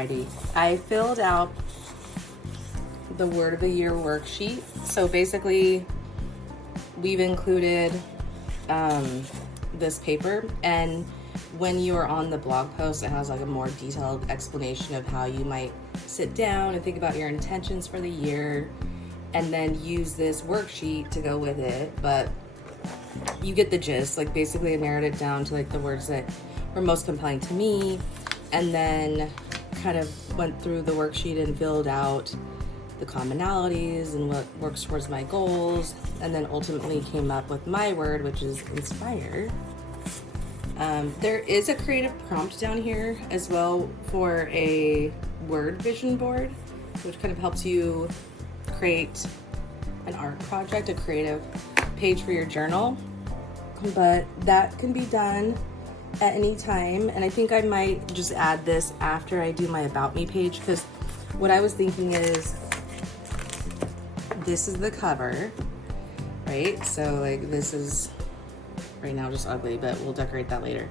Friday. I filled out the word of the year worksheet. So basically we've included this paper, and when you're on the blog post, it has like a more detailed explanation of how you might sit down and think about your intentions for the year and then use this worksheet to go with it. But you get the gist. Like basically I narrowed it down to like the words that were most compelling to me, and then kind of went through the worksheet and filled out the commonalities and what works towards my goals, and then ultimately came up with my word, which is inspire. There is a creative prompt down here as well for a word vision board, which kind of helps you create an art project, a creative page for your journal. But that can be done at any time, and I think I might just add this after I do my about me page, because what I was thinking is this is the cover, right? So like this is right now just ugly, but we'll decorate that later.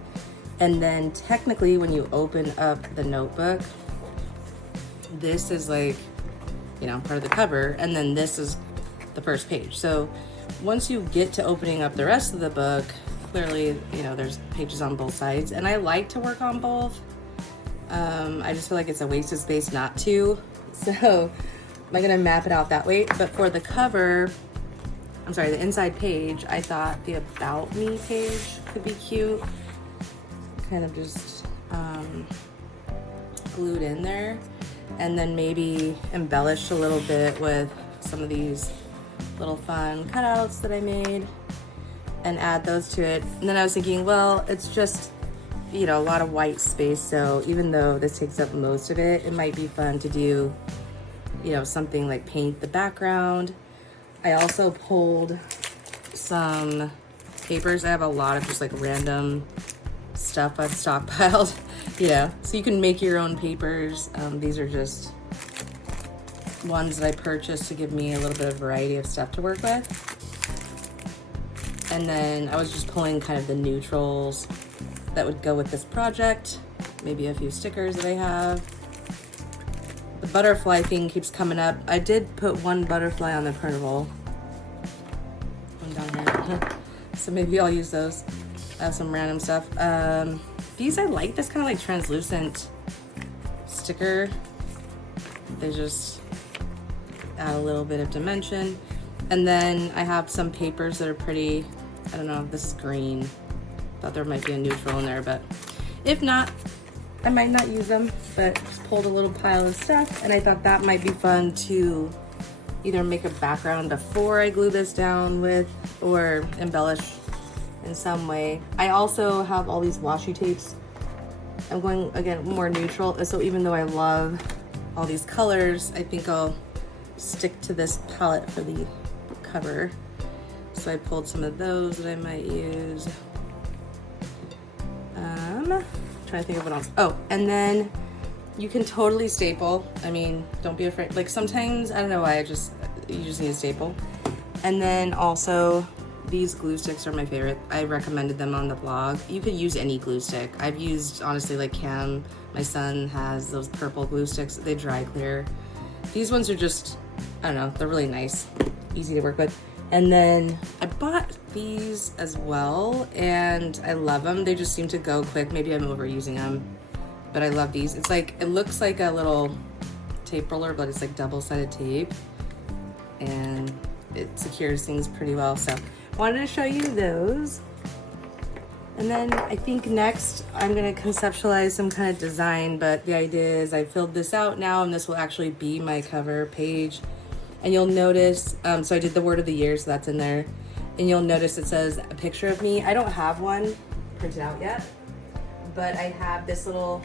And then technically when you open up the notebook, this is like, you know, part of the cover, and then this is the first page. So once you get to opening up the rest of the book, clearly, you know, there's pages on both sides, and I like to work on both. I just feel like it's a waste of space not to. So I'm gonna map it out that way. But for the cover, I'm sorry, the inside page, I thought the about me page could be cute. Kind of just glued in there, and then maybe embellished a little bit with some of these little fun cutouts that I made, and add those to it. And then I was thinking, well, it's just, you know, a lot of white space, so even though this takes up most of it, it might be fun to do, you know, something like paint the background. I also pulled some papers. I have a lot of just like random stuff I've stockpiled, you know, so you can make your own papers. These are just ones that I purchased to give me a little bit of variety of stuff to work with. And then I was just pulling kind of the neutrals that would go with this project, maybe a few stickers that I have. The butterfly thing keeps coming up. I did put one butterfly on the printable, one down here. So maybe I'll use those. I have some random stuff. These I like, this kind of like translucent sticker. They just add a little bit of dimension. And then I have some papers that are pretty, I don't know, this is green. Thought there might be a neutral in there, but if not, I might not use them. But just pulled a little pile of stuff, and I thought that might be fun to either make a background before I glue this down with, or embellish in some way. I also have all these washi tapes. I'm going, again, more neutral. So even though I love all these colors, I think I'll stick to this palette for the cover. So I pulled some of those that I might use. Trying to think of what else. Oh, and then you can totally staple. I mean, don't be afraid. Like sometimes, I don't know why, you just need a staple. And then also these glue sticks are my favorite. I recommended them on the blog. You could use any glue stick. I've used, honestly, like Cam, my son has those purple glue sticks. They dry clear. These ones are just, I don't know, they're really nice, easy to work with. And then I bought these as well, and I love them. They just seem to go quick. Maybe I'm overusing them, but I love these. It's like, it looks like a little tape roller, but it's like double-sided tape, and it secures things pretty well. So wanted to show you those. And then I think next I'm gonna conceptualize some kind of design, but the idea is I filled this out now, and this will actually be my cover page. And you'll notice, so I did the word of the year, so that's in there. And you'll notice it says a picture of me. I don't have one printed out yet, but I have this little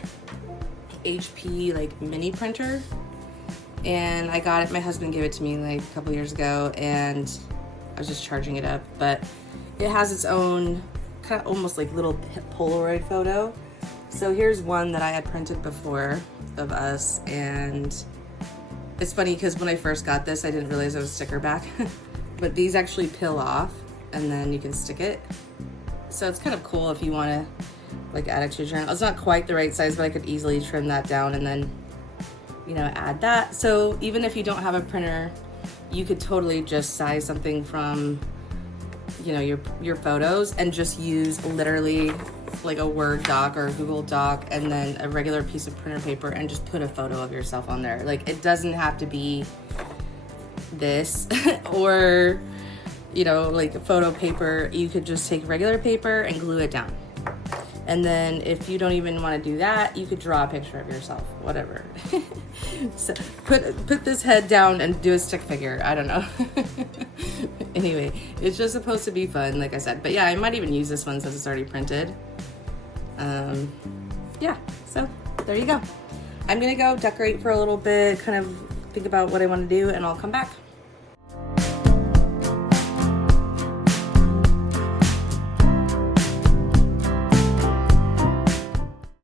HP like mini printer, and I got it, my husband gave it to me like a couple years ago, and I was just charging it up. But it has its own kind of almost like little Polaroid photo. So here's one that I had printed before of us, and it's funny because when I first got this, I didn't realize it was sticker back, but these actually peel off and then you can stick it. So it's kind of cool if you want to like add it to your journal. It's not quite the right size, but I could easily trim that down and then you know, add that. So even if you don't have a printer, you could totally just size something from, you know, your photos and just use literally like a Word doc or a Google Doc and then a regular piece of printer paper and just put a photo of yourself on there. Like, it doesn't have to be this or, you know, like a photo paper. You could just take regular paper and glue it down. And then if you don't even want to do that, you could draw a picture of yourself, whatever. So put this head down and do a stick figure. I don't know. Anyway, it's just supposed to be fun, like I said. But yeah, I might even use this one since it's already printed. Yeah, so there you go. I'm gonna go decorate for a little bit, kind of think about what I want to do, and I'll come back.